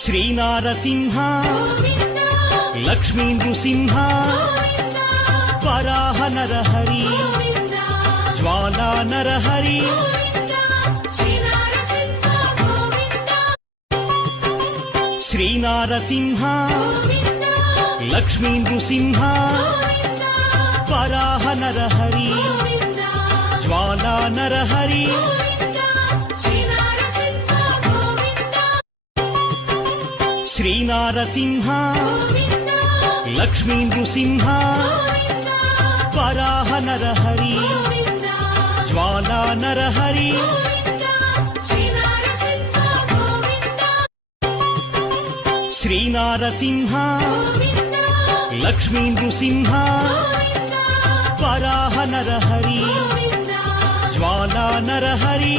Sri Narasimha Lakshmi Nrusimha Varaha Narahari Jwala Narahari Sri Narasimha Lakshmi Nrusimha Varaha Narahari Jwala Narahari Sri Narasimha Lakshmi Nrusimha Varaha Narahari Jwala Narahari Sri Narasimha Lakshmi Nrusimha Varaha Narahari Jwala Narahari